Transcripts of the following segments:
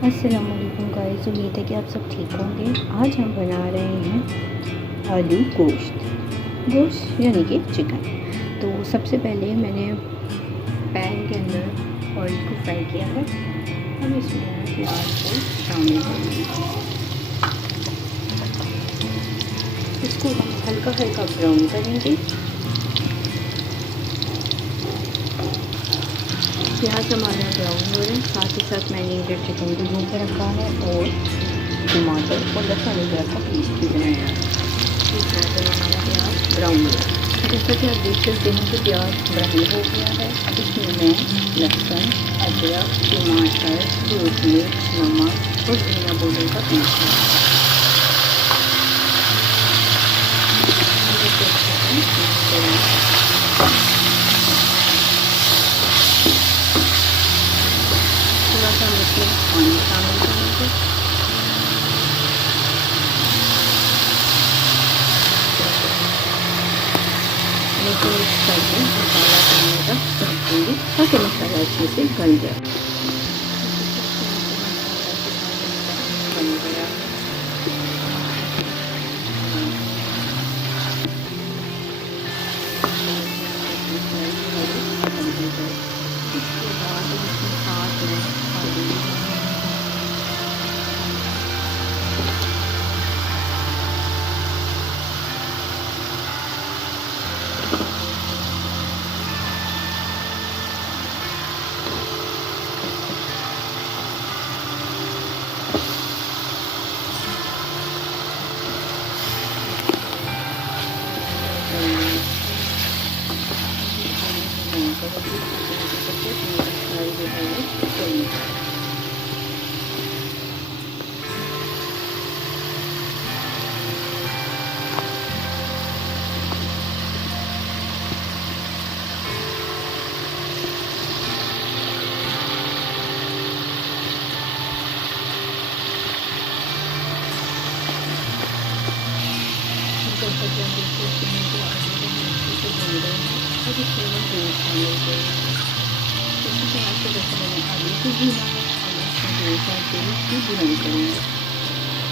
अस्सलामुअलैकुम गाइस, उम्मीद है कि आप सब ठीक होंगे। आज हम बना रहे हैं आलू गोश्त यानी कि चिकन। तो सबसे पहले मैंने पैन के अंदर ऑयल को फ्राई किया है। अब इसमें मैं प्याज को शामिल करूँगी। इसको हम हल्का हल्का ब्राउन करेंगे। प्याज हमारा ब्राउन हो रहा है, साथ ही साथ मैंने इधर चिकन भी धो कर रखा है और टमाटर और लहसुन अदरक का पेस्ट भी बनाया है। इसमें तो हमारा प्याज ब्राउन हो रहा है। जैसा कि आप देख सकते हैं कि प्याज ब्राउन हो गया है। अब इसमें मैं लहसुन अदरक टमाटर फ्रूट मिर्च नमक और धनिया पाउडर का पेस्ट है। थोड़ा सा इसमें पानी शामिल करेंगे। इसको मिक्स करके मसाला डालने का रखेंगे ताकि मसाला अच्छे से गल जाए। बन गया इसके बाद इसमें साथ में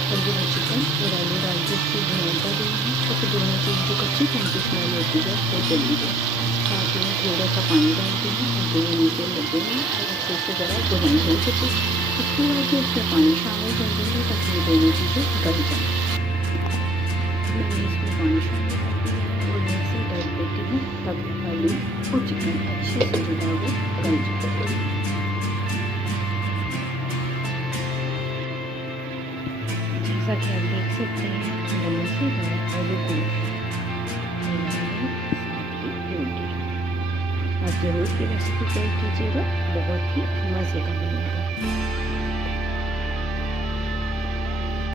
और जो चिकन और आलू डाल के इसकी भूनता देंगे ताकि दोनों चीज़ जो कच्ची टमाटो स्मेल होती है वो चली जाए। साथ में थोड़ा सा पानी डालते हैं और दोनों नीचे लगे हैं और अच्छे से ज़रा भुनाई हो सके। इसके बाद जो इसमें पानी शामिल कर देंगे ताकि ये दोनों चीज़ें गल जाएँ। मैंने इसमें पानी शामिल कर दिया और मैं इसे ढक देती हूँ ताकि आलू और चिकन अच्छे से जो है वो गल जाए। जैसा कि आप देख सकते हैं बने से आलू गोश्त रोटी। आप ज़रूर की रेसिपी ट्राई कीजिएगा, बहुत ही मज़े का बनेगा।